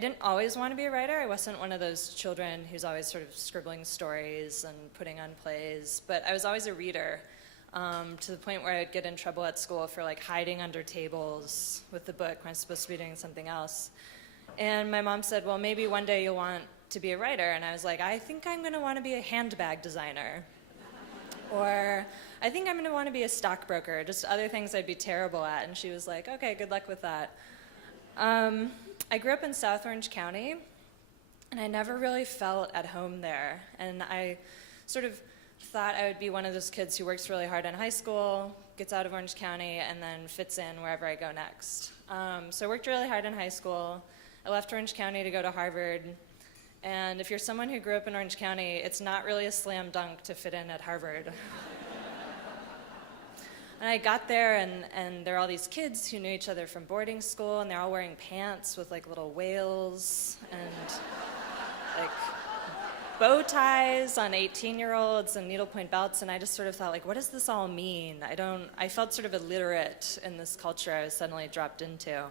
I didn't always want to be a writer. I wasn't one of those children who's always sort of scribbling stories and putting on plays, but I was always a reader, to the point where I would get in trouble at school for like hiding under tables with the book when I was supposed to be doing something else. And my mom said, well, maybe one day you'll want to be a writer. And I was like, I think I'm going to want to be a handbag designer. Or I think I'm going to want to be a stockbroker, just other things I'd be terrible at. And she was like, okay, good luck with that. I grew up in South Orange County, and I never really felt at home there. And I sort of thought I would be one of those kids who works really hard in high school, gets out of Orange County, and then fits in wherever I go next. So I worked really hard in high school. I left Orange County to go to Harvard. And if you're someone who grew up in Orange County, it's not really a slam dunk to fit in at Harvard. And I got there, and there are all these kids who knew each other from boarding school, and they're all wearing pants with like little whales and like bow ties on 18-year-olds and needlepoint belts, and I just sort of thought, like, what does this all mean? I felt sort of illiterate in this culture I was suddenly dropped into.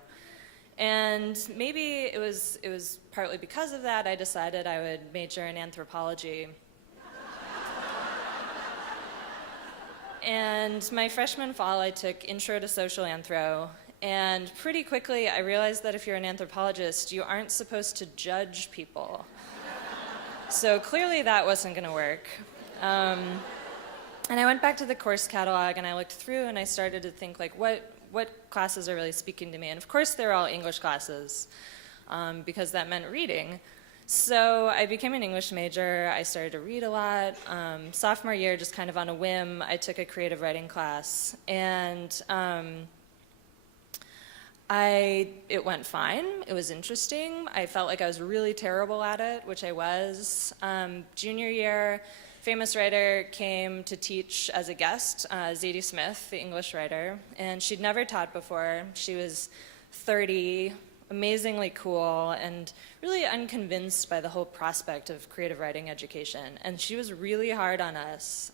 And maybe it was partly because of that I decided I would major in anthropology. And my freshman fall, I took Intro to Social Anthro, and pretty quickly I realized that if you're an anthropologist, you aren't supposed to judge people. So clearly that wasn't going to work. And I went back to the course catalog, and I looked through, and I started to think, like, what classes are really speaking to me? And of course they're all English classes, because that meant reading. So I became an English major. I started to read a lot. Sophomore year, just kind of on a whim, I took a creative writing class, and it went fine. It was interesting. I felt like I was really terrible at it, which I was. Junior year, famous writer came to teach as a guest, Zadie Smith, the English writer, and she'd never taught before. She was 30, amazingly cool, and really unconvinced by the whole prospect of creative writing education. And she was really hard on us.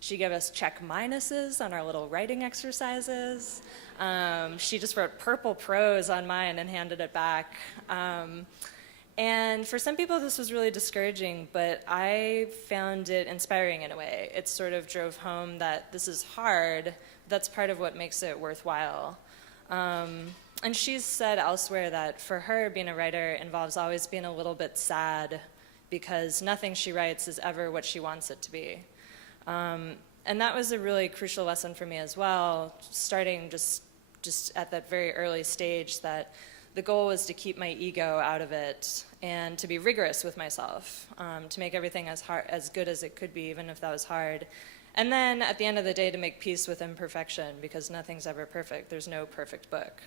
She gave us check minuses on our little writing exercises. She just wrote purple prose on mine and handed it back. And for some people this was really discouraging, but I found it inspiring in a way. It sort of drove home that this is hard, that's part of what makes it worthwhile. And she's said elsewhere that for her, being a writer involves always being a little bit sad, because nothing she writes is ever what she wants it to be. And that was a really crucial lesson for me as well, starting just at that very early stage, that the goal was to keep my ego out of it and to be rigorous with myself, to make everything as good as it could be, even if that was hard. And then at the end of the day, to make peace with imperfection, because nothing's ever perfect. There's no perfect book.